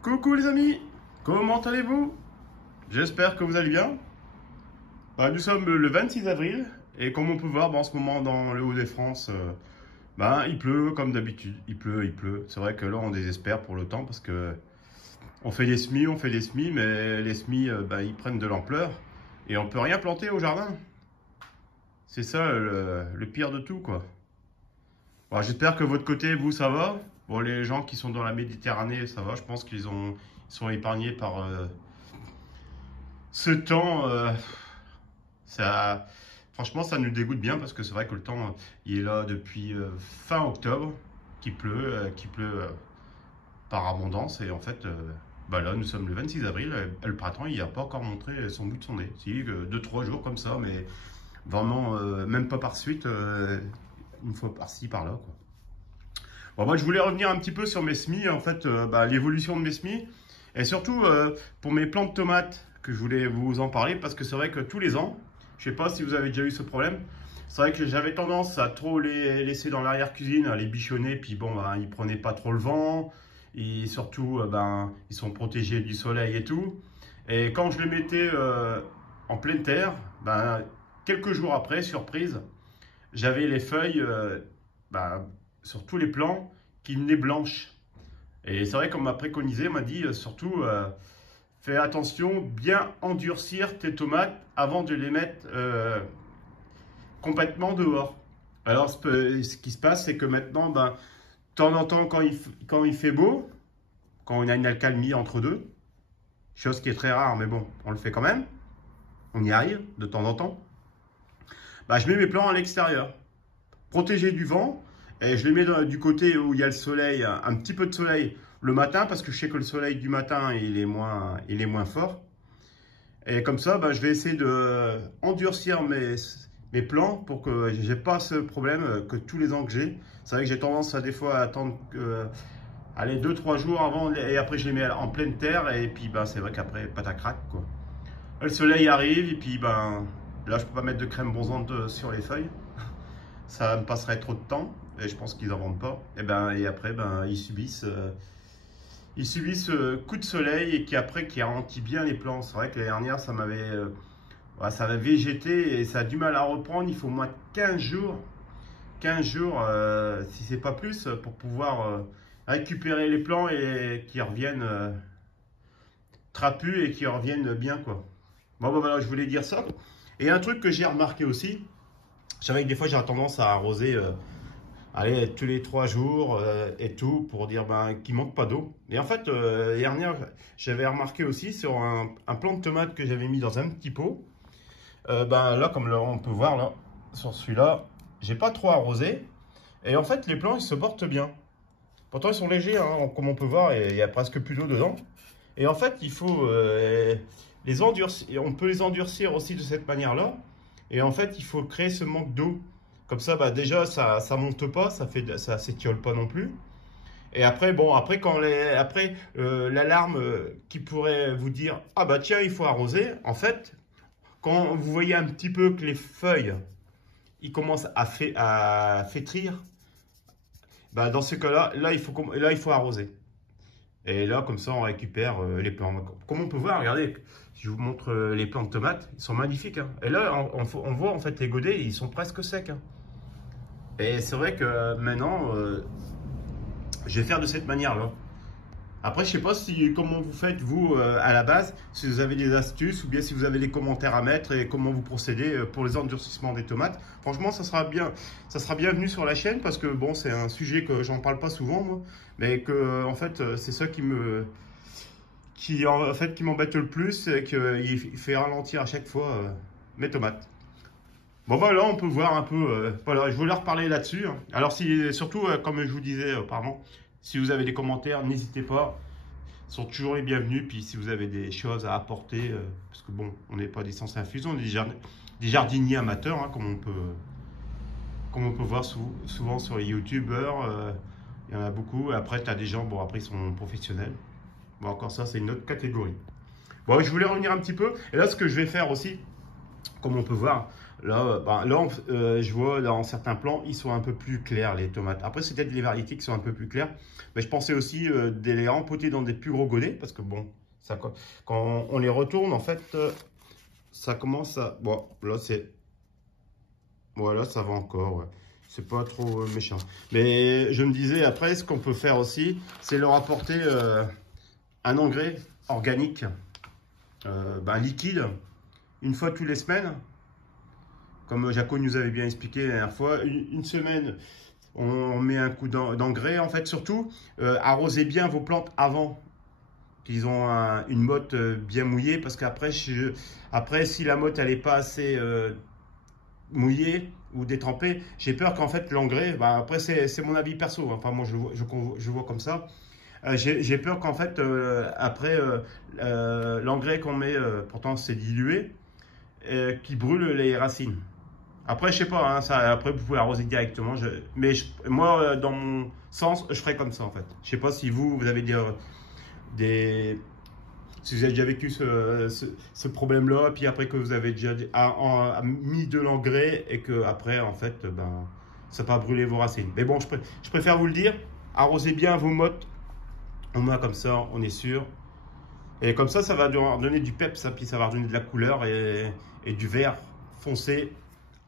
Coucou les amis, comment allez-vous? J'espère que vous allez bien. Nous sommes le 26 avril et comme on peut voir en ce moment dans le Hauts-de-France, il pleut comme d'habitude. Il pleut, il pleut. C'est vrai que là on désespère pour le temps parce que on fait des semis, mais les semis ils prennent de l'ampleur et on peut rien planter au jardin. C'est ça le pire de tout quoi. Bon, j'espère que votre côté, vous, ça va. Bon, les gens qui sont dans la Méditerranée, ça va. Je pense ils sont épargnés par ce temps. Ça, franchement, ça nous dégoûte bien parce que c'est vrai que le temps, il est là depuis fin octobre, qu'il pleut par abondance. Et en fait, là, nous sommes le 26 avril. Le printemps, il n'a pas encore montré son bout de son nez. Si, 2-3 jours comme ça, mais vraiment, même pas par suite, une fois par-ci, par-là, quoi. Bon, moi, je voulais revenir un petit peu sur mes semis, en fait, l'évolution de mes semis, et surtout pour mes plants de tomates, que je voulais vous en parler, parce que c'est vrai que tous les ans, je ne sais pas si vous avez déjà eu ce problème, c'est vrai que j'avais tendance à trop les laisser dans l'arrière-cuisine, à les bichonner, puis bon, ils prenaient pas trop le vent, et surtout, ils sont protégés du soleil et tout. Et quand je les mettais en pleine terre, quelques jours après, surprise, j'avais les feuilles sur tous les plants qui venaient blanches. Et c'est vrai qu'on m'a préconisé, on m'a dit surtout fais attention, bien endurcir tes tomates avant de les mettre complètement dehors. Alors ce qui se passe, c'est que maintenant, de temps en temps, quand il fait beau, quand on a une accalmie entre deux, chose qui est très rare, mais bon, on le fait quand même, on y arrive de temps en temps, je mets mes plants à l'extérieur, protégés du vent, et je les mets du côté où il y a le soleil, un petit peu de soleil le matin, parce que je sais que le soleil du matin, il est moins fort. Et comme ça, je vais essayer de endurcir mes plants pour que je n'ai pas ce problème que tous les ans que j'ai. C'est vrai que j'ai tendance à des fois à attendre aller 2-3 jours avant, et après je les mets en pleine terre, et puis c'est vrai qu'après, patacrac, quoi. Le soleil arrive, et puis là je peux pas mettre de crème bronzante sur les feuilles. Ça me passerait trop de temps, et je pense qu'ils n'en vendent pas. Et après, ils subissent coup de soleil et qui ralentit bien les plants. C'est vrai que l'année dernière, ça avait végété et ça a du mal à reprendre. Il faut au moins 15 jours, si c'est pas plus, pour pouvoir récupérer les plants et qu'ils reviennent trapus et qu'ils reviennent bien, quoi. Bon, voilà, je voulais dire ça. Et un truc que j'ai remarqué aussi, c'est vrai que des fois j'ai tendance à arroser allez, tous les 3 jours et tout pour dire qu'il manque pas d'eau. Et en fait, dernière, j'avais remarqué aussi sur un plant de tomate que j'avais mis dans un petit pot. Là, comme on peut voir là, sur celui-là, j'ai pas trop arrosé. Et en fait, les plants, ils se portent bien. Pourtant, ils sont légers, hein, comme on peut voir, et il y a presque plus d'eau dedans. Et en fait, il faut les endurcir. On peut les endurcir aussi de cette manière-là. Et en fait, il faut créer ce manque d'eau. Comme ça, déjà, ça monte pas, ça s'étiole pas non plus. Et après, l'alarme qui pourrait vous dire, ah tiens, il faut arroser. En fait, quand vous voyez un petit peu que les feuilles, ils commencent à flétrir, dans ce cas-là, là, il faut arroser. Et là, comme ça, on récupère les plants. Comme on peut voir, regardez, si je vous montre les plants de tomates, ils sont magnifiques, hein. Et là, on voit en fait les godets, ils sont presque secs, hein. Et c'est vrai que maintenant, je vais faire de cette manière-là. Après, je ne sais pas comment vous faites, vous, à la base, si vous avez des astuces ou bien si vous avez des commentaires à mettre et comment vous procédez pour les endurcissements des tomates. Franchement, ça sera bienvenu sur la chaîne parce que bon, c'est un sujet que j'en parle pas souvent, moi, mais que, en fait, c'est ça qui m'embête le plus et qu'il fait ralentir à chaque fois mes tomates. Bon, là, on peut voir un peu, voilà, je voulais reparler là-dessus, hein. Alors, surtout, comme je vous disais, pardon, si vous avez des commentaires, n'hésitez pas, ils sont toujours les bienvenus. Puis, si vous avez des choses à apporter, parce que bon, on n'est pas des sciences infuses, on est des jardiniers amateurs, hein, comme on peut voir souvent sur les youtubeurs, il y en a beaucoup. Après, tu as des gens, bon, après, ils sont professionnels. Bon, encore ça, c'est une autre catégorie. Bon, je voulais revenir un petit peu, et là, ce que je vais faire aussi, comme on peut voir, là, je vois dans certains plans, ils sont un peu plus clairs, les tomates. Après, c'est peut-être les variétés qui sont un peu plus claires. Mais je pensais aussi de les rempoter dans des plus gros godets, parce que bon, ça, quand on les retourne, en fait, ça commence à... Bon, là, c'est... Voilà, ça va encore, ouais. C'est pas trop méchant. Mais je me disais, après, ce qu'on peut faire aussi, c'est leur apporter un engrais organique, liquide, une fois toutes les semaines. Comme Jaco nous avait bien expliqué la dernière fois, une semaine, on met un coup d'engrais. En fait, surtout, arrosez bien vos plantes avant qu'ils ont une motte bien mouillée. Parce qu'après, si la motte elle n'est pas assez mouillée ou détrempée, j'ai peur qu'en fait l'engrais, après c'est mon avis perso, hein. Enfin moi je vois comme ça. J'ai peur qu'en fait après l'engrais qu'on met, pourtant c'est dilué, qui brûle les racines. Après, je sais pas, hein, ça, après vous pouvez arroser directement. Moi, dans mon sens, je ferais comme ça en fait. Je sais pas si vous avez si vous avez déjà vécu ce problème-là, puis après que vous avez déjà mis de l'engrais et que après, en fait, ça va pas brûler vos racines. Mais bon, je préfère vous le dire, arrosez bien vos mottes. On met comme ça, on est sûr. Et comme ça va donner du peps, puis ça va donner de la couleur et du vert foncé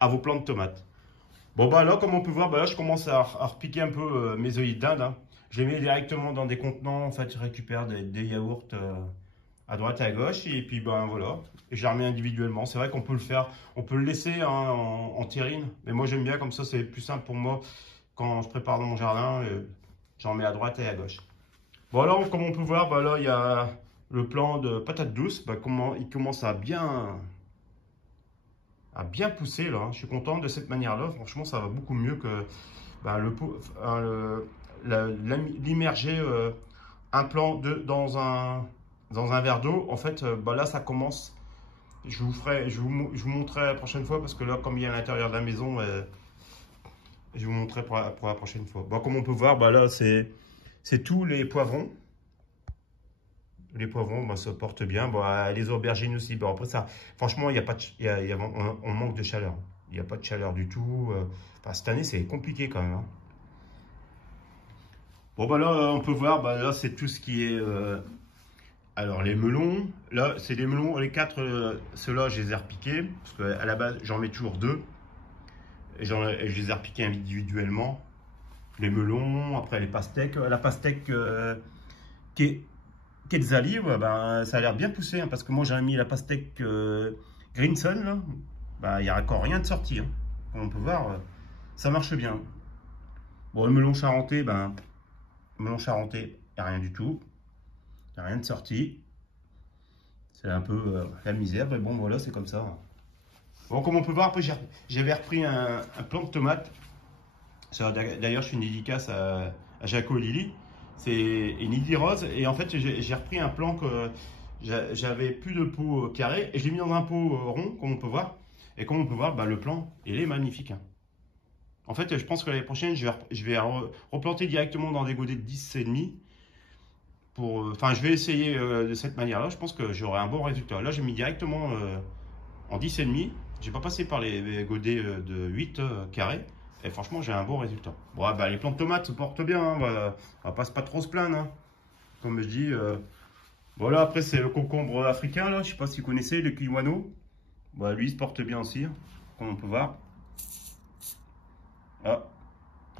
à vos plants de tomates. Bon là, comme on peut voir, là je commence à repiquer un peu mes œillets d'Inde, hein. Je les mets directement dans des contenants. En fait, je récupère des yaourts à droite et à gauche, et puis voilà. Et je les remets individuellement. C'est vrai qu'on peut le faire, on peut le laisser hein, en terrine, mais moi j'aime bien comme ça, c'est plus simple pour moi quand je prépare dans mon jardin. J'en mets à droite et à gauche. Bon alors, comme on peut voir, là il y a le plant de patates douces, comment il commence à bien pousser là. Je suis content de cette manière-là. Franchement, ça va beaucoup mieux que l'immerger un plant dans un verre d'eau. En fait, là, ça commence. Je vous montrerai la prochaine fois parce que là, comme il est à l'intérieur de la maison, je vous montrerai pour la prochaine fois. Comme on peut voir, là, c'est tous les poivrons. Les poivrons, ça porte bien. Les aubergines aussi. Après ça, franchement, on manque de chaleur. Il n'y a pas de chaleur du tout. Cette année, c'est compliqué quand même, hein. Là, on peut voir, là, c'est tout ce qui est... alors, les melons. Là, c'est des melons. Les 4, ceux-là, je les ai repiqués. Parce qu'à la base, j'en mets toujours 2. Et je les ai repiqués individuellement. Les melons, après les pastèques. La pastèque Quetzali, ça a l'air bien poussé, hein, parce que moi j'ai mis la pastèque Greenson, là, il n'y a encore rien de sorti, hein. Comme on peut voir, ça marche bien. Bon, le melon charentais, il n'y a rien du tout, il n'y a rien de sorti. C'est un peu la misère, mais bon, voilà, c'est comme ça. Bon, comme on peut voir, après j'avais repris un plant de tomates. D'ailleurs, je fais une dédicace à Jaco et Lily. C'est une Lily Rose, et en fait j'ai repris un plant que j'avais plus de pot carré et je l'ai mis dans un pot rond, comme on peut voir. Et comme on peut voir, le plant il est magnifique, hein. En fait, je pense que l'année prochaine je vais replanter directement dans des godets de 10,5 enfin je vais essayer de cette manière là. Je pense que j'aurai un bon résultat. Là j'ai mis directement en 10,5. J'ai pas passé par les godets de 8 carrés. Et franchement, j'ai un bon résultat. Les plants de tomates se portent bien, hein. On va pas trop se plaindre, hein. Comme je dis. Voilà, après, c'est le concombre africain, là. Je sais pas si vous connaissez, le kiwano. Lui, il se porte bien aussi, hein, comme on peut voir.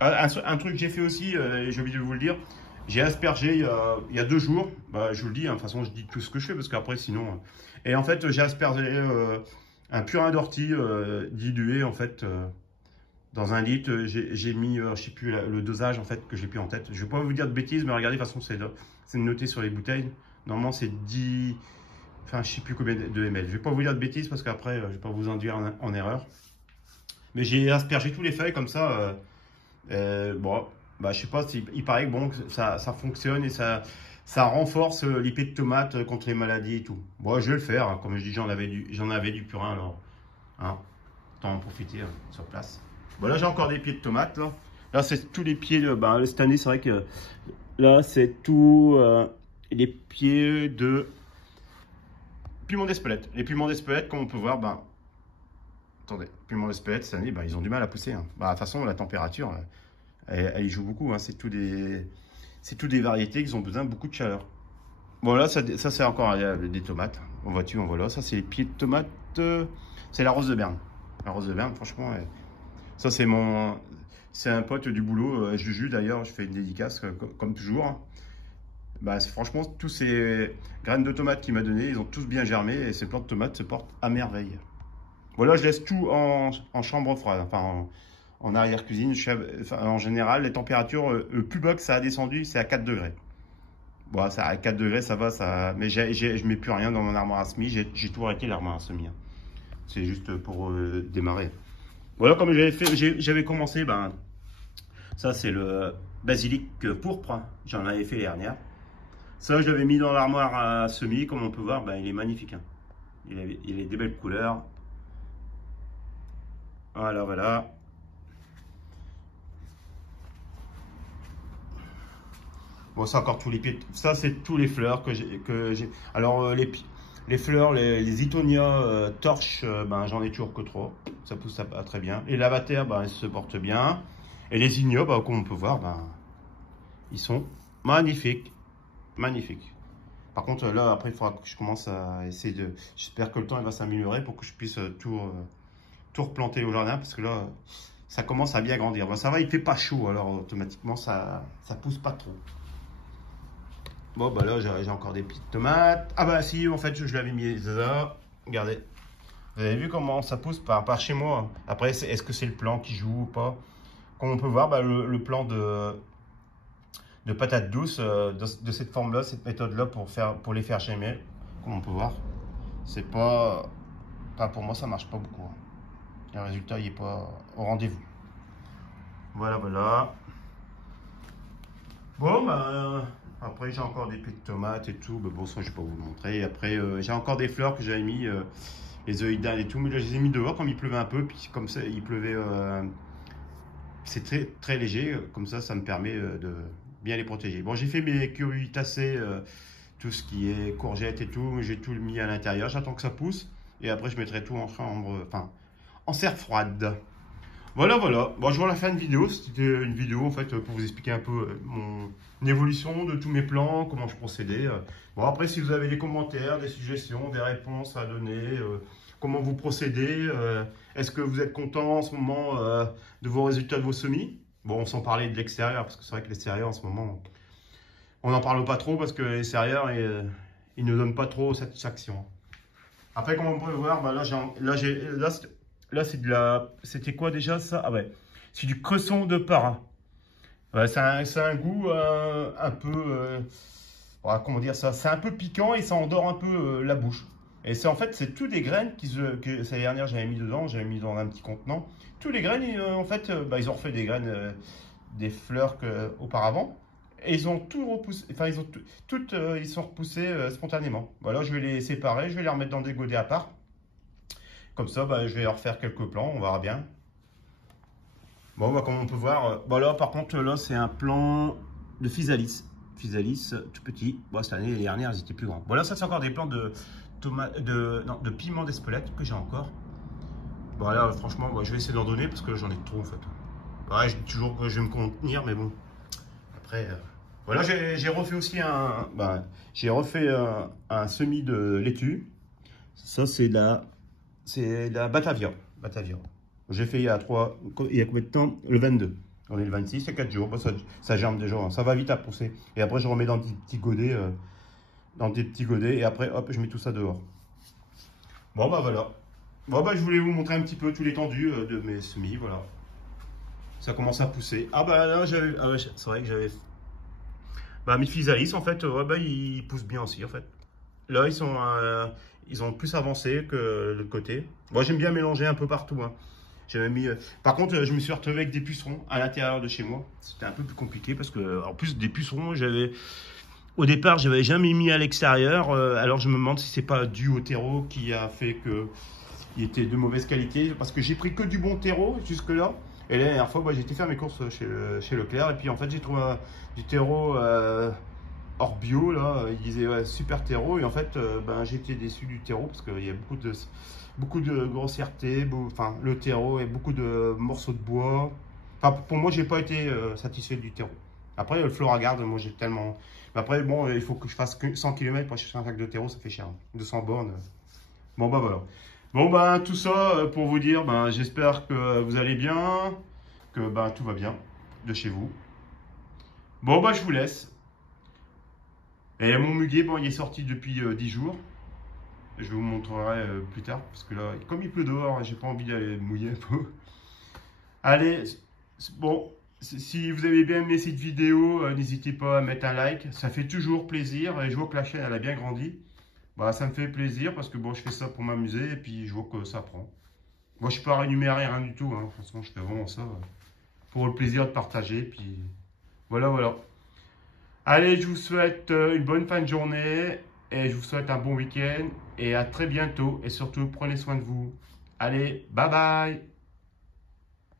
Un truc que j'ai fait aussi, j'ai oublié de vous le dire. J'ai aspergé il y a 2 jours. Je vous le dis, hein, de toute façon, je dis tout ce que je fais, parce qu'après, sinon... Et en fait, j'ai aspergé un purin d'ortie dilué, en fait... dans 1 litre, j'ai mis, je sais plus le dosage en fait que j'ai plus en tête. Je vais pas vous dire de bêtises, mais regardez, de toute façon c'est noté sur les bouteilles. Normalement c'est 10, enfin je sais plus combien de ml. Je vais pas vous dire de bêtises parce qu'après je vais pas vous induire en erreur. Mais j'ai aspergé tous les feuilles comme ça. Je sais pas, il paraît que bon, ça fonctionne et ça renforce l'épée de tomate contre les maladies et tout. Je vais le faire, hein. Comme je dis, j'en avais du purin alors. Hein, autant en profiter sur place. Là, j'ai encore des pieds de tomates. Là c'est tous les pieds. Cette année, c'est vrai que là, c'est tous les pieds de piment d'Espelette. Les piments d'Espelette, comme on peut voir, Attendez, piment d'Espelette, cette année, bah, ils ont du mal à pousser. Hein. Bah, de toute façon, la température, elle y joue beaucoup. Hein. C'est tout des variétés qui ont besoin de beaucoup de chaleur. Bon, là, ça c'est encore des tomates. En voiture, on voit là. Ça, c'est les pieds de tomates. C'est la rose de Berne. La rose de Berne, franchement, ça, c'est un pote du boulot. Juju, d'ailleurs, je fais une dédicace, comme toujours. Hein. Bah, franchement, tous ces graines de tomates qu'il m'a donné, ils ont tous bien germé et ces plants de tomates se portent à merveille. Voilà, je laisse tout en chambre froide, enfin en arrière-cuisine. En général, les températures, le plus bas que ça a descendu, c'est à 4 degrés. Bon, ça, à 4 degrés, ça va, mais je mets plus rien dans mon armoire à semis. J'ai tout arrêté, l'armoire à semis. Hein. C'est juste pour démarrer. Voilà, comme j'avais commencé, ben, ça c'est le basilic pourpre. Hein. J'en avais fait dernière. Ça, je l'avais mis dans l'armoire à semis. Comme on peut voir, ben, il est magnifique. Hein. Il a des belles couleurs. Voilà, voilà. Bon, ça encore tous les pieds. Ça, c'est tous les fleurs que j'ai. Alors, les fleurs, les Itonia torches, ben, j'en ai toujours que 3. Ça pousse très bien. Les lavataires, ben, elles se portent bien. Et les ignos, ben, comme on peut voir, ben, ils sont magnifiques. Magnifiques. Par contre, là, après, il faudra que je commence à essayer de... J'espère que le temps il va s'améliorer pour que je puisse tout replanter au jardin. Parce que là, ça commence à bien grandir. Bon, ça va, il fait pas chaud. Alors, automatiquement, ça pousse pas trop. Bon, bah là, j'ai encore des petites tomates. Ah bah si, en fait, je l'avais mis là. Regardez. Vous avez vu comment ça pousse par chez moi. Après, est-ce que c'est le plan qui joue ou pas? Comme on peut voir, bah, le plan de patates douces de cette forme-là, cette méthode-là pour les faire germer. Comme on peut voir. C'est pas... Enfin, pour moi, ça marche pas beaucoup. Hein. Le résultat, il n'est pas au rendez-vous. Voilà, voilà. Bon, bah... Après, j'ai encore des pieds de tomates et tout. Mais bon, ça, je ne vais pas vous le montrer. Après, j'ai encore des fleurs que j'avais mis, les œillidales et tout. Mais là, je les ai mis dehors comme il pleuvait un peu. Puis, comme ça, il pleuvait, c'est très, très léger. Comme ça me permet de bien les protéger. Bon, j'ai fait mes curullitacées, tout ce qui est courgettes et tout. J'ai tout mis à l'intérieur. J'attends que ça pousse. Et après, je mettrai tout en chambre, enfin, en serre froide. Voilà, voilà. Bon, je vois la fin de vidéo. C'était une vidéo, en fait, pour vous expliquer un peu mon évolution de tous mes plans, comment je procédais. Bon, après, si vous avez des commentaires, des suggestions, des réponses à donner, comment vous procédez, est-ce que vous êtes content en ce moment de vos résultats de vos semis? Bon, sans parler de l'extérieur, parce que c'est vrai que l'extérieur, en ce moment, on n'en parle pas trop, parce que l'extérieur, il ne donne pas trop satisfaction. Après, comme on peut voir, bah, là, c'est de la... C'était quoi déjà ça? Ah ouais, c'est du cresson de Parra. Ouais, ça a un goût un peu... comment dire ça? C'est un peu piquant et ça endort un peu la bouche. Et c'est en fait, c'est toutes des graines que cette dernière, j'avais mis dedans. J'avais mis dans un petit contenant. Tous les graines, en fait, bah, ils ont refait des graines, des fleurs auparavant. Et ils ont tout repoussé, enfin ils ont toutes, ils sont repoussés spontanément. Voilà, je vais les séparer, je vais les remettre dans des godets à part. Comme ça, bah, je vais refaire quelques plans, on verra bien. Bon, bah, comme on peut voir, bah là par contre, là c'est un plan de physalis. Physalis tout petit. Bon, cette année, les dernières, ils étaient plus grands. Voilà, ça c'est encore des plants de piment d'Espelette que j'ai encore. Bon, là, franchement, bah, je vais essayer d'en donner parce que j'en ai trop en fait. Ouais, toujours que je vais me contenir, mais bon. Après, voilà, j'ai refait aussi un semis de laitue. Ça, c'est la Batavia. J'ai fait il y a combien de temps? Le 22. On est le 26, c'est 4 jours. Bah, ça germe déjà. Hein. Ça va vite à pousser. Et après, je remets dans des petits godets. Et après, hop, je mets tout ça dehors. Bon, bah voilà. Bon, bah je voulais vous montrer un petit peu tout l'étendue de mes semis. Voilà. Ça commence à pousser. Ah, bah là, ah, ouais, c'est vrai que j'avais... Bah, mes physalis, en fait, bah, ils poussent bien aussi, en fait. Là, ils ont plus avancé que l'autre côté. Moi, j'aime bien mélanger un peu partout. Hein. Par contre, je me suis retrouvé avec des pucerons à l'intérieur de chez moi. C'était un peu plus compliqué parce que, en plus, des pucerons, au départ, je n'avais jamais mis à l'extérieur. Alors, je me demande si c'est pas dû au terreau qui a fait qu'il était de mauvaise qualité. Parce que j'ai pris que du bon terreau jusque-là. Et la dernière fois, bah, j'ai été faire mes courses chez Leclerc. Et puis, en fait, j'ai trouvé du terreau hors bio, là, il disait ouais, super terreau. Et en fait, ben, j'étais déçu du terreau parce qu'il y a beaucoup de grossièreté, enfin, le terreau et beaucoup de morceaux de bois. Enfin, pour moi, j'ai pas été satisfait du terreau. Après, le Floragarde, moi, j'ai tellement. Mais après, bon, il faut que je fasse que 100 km pour chercher un sac de terreau, ça fait cher. 200 bornes. Bon, bah voilà. Bon, ben, tout ça pour vous dire, ben, j'espère que vous allez bien, que ben, tout va bien de chez vous. Bon, bah, je vous laisse. Et mon muguet, bon, il est sorti depuis 10 jours. Je vous montrerai plus tard, parce que là, comme il pleut dehors, j'ai pas envie d'aller mouiller un peu. Allez, bon, si vous avez bien aimé cette vidéo, n'hésitez pas à mettre un like. Ça fait toujours plaisir. Et je vois que la chaîne, elle a bien grandi. Bah, ça me fait plaisir, parce que bon, je fais ça pour m'amuser, et puis je vois que ça prend. Moi, je ne suis pas rémunéré, rien du tout. Hein. De toute façon, je fais vraiment ça pour le plaisir de partager. Puis voilà, voilà. Allez, je vous souhaite une bonne fin de journée et je vous souhaite un bon week-end et à très bientôt. Et surtout, prenez soin de vous. Allez, bye bye!